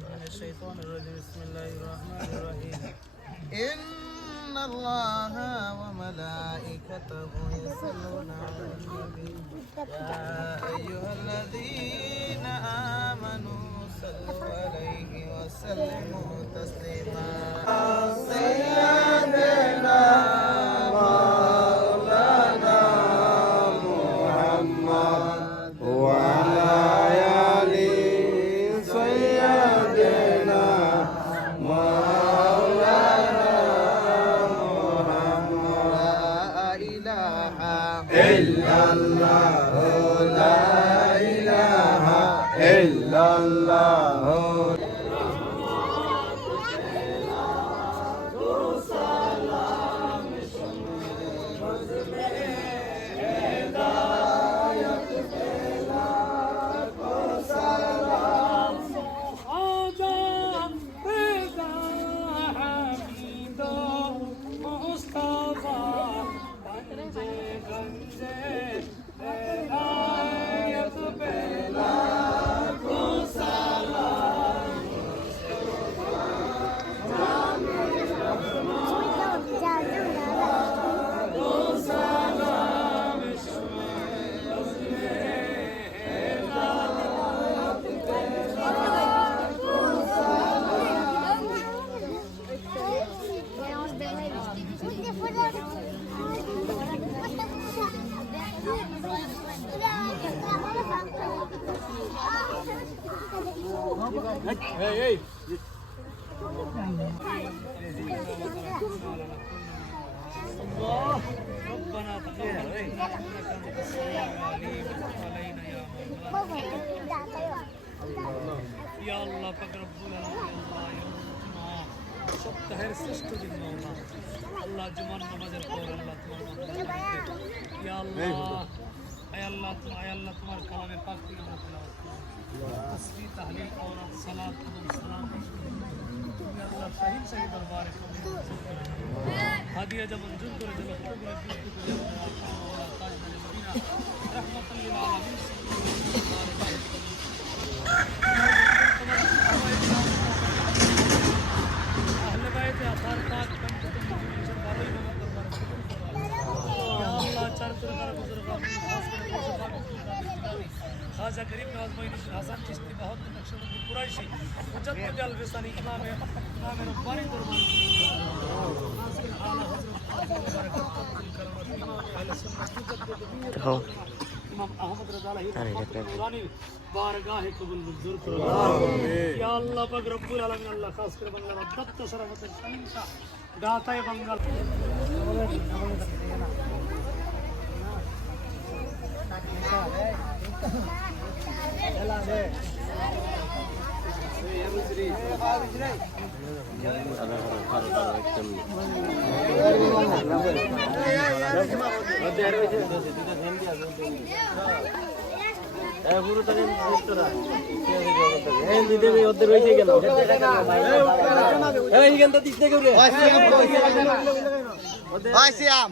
من الشيطان الرجيم بسم الله الرحمن الرحيم إن الله وملائكته يصلون على النبي يا أيها الذين آمنوا صلوا عليه وسلموا تسليما سيدنا مولانا محمد وعلى آل سيدنا مولانا محمد لا إله إلا الله لا إله إلا الله Hey, الله ربنا تقبل منا انك السميع العليم وتب علينا يا مولانا يا الله فقربنا يا الله يا الله সপ্তাহের শ্রেষ্ঠ দিন মাওলা আল্লাহ জুমার নামাজের পর আল্লাহ তোমার ইয়া আল্লাহ আয় আল্লাহ তোমার কালামে পাক থেকে আমরা তেলাওয়াত করি তাসবিহ তাহলিল আওরাত সালাত এবং সালাম তুমি আল্লাহ শাহীন শাহী দরবারে কবুল হাদিয়া যেমন মঞ্জুর করে দিল কবুলের বিরুদ্ধে করে আল্লাহ তাজদারে মদিনা রাহমাতুল লিল আলামিন আহলে বাইতে আসার পাক কমতে মিশন ভালোই নামাজ দরবারে ইয়া আল্লাহ চার দরবার বুজুর্গ খাস করে खाजा गरीब नवाज मोइन हसन चिश्ती बहुत नक्शबंदी कुरैशी मुजद्दिद अल-रिसानी इमाम रब्बानी दरबार आला हजरत इमाम अहले सुन्नत मुजद्दिद इमाम अहमद रजा अलैहि बारगाह कबूल मंजूर करो आमीन या अल्लाह पाक रब्बुल आलमीन अल्लाह खास कर बंगला रद्दत शरफत शहीनशाह दाता बंगाल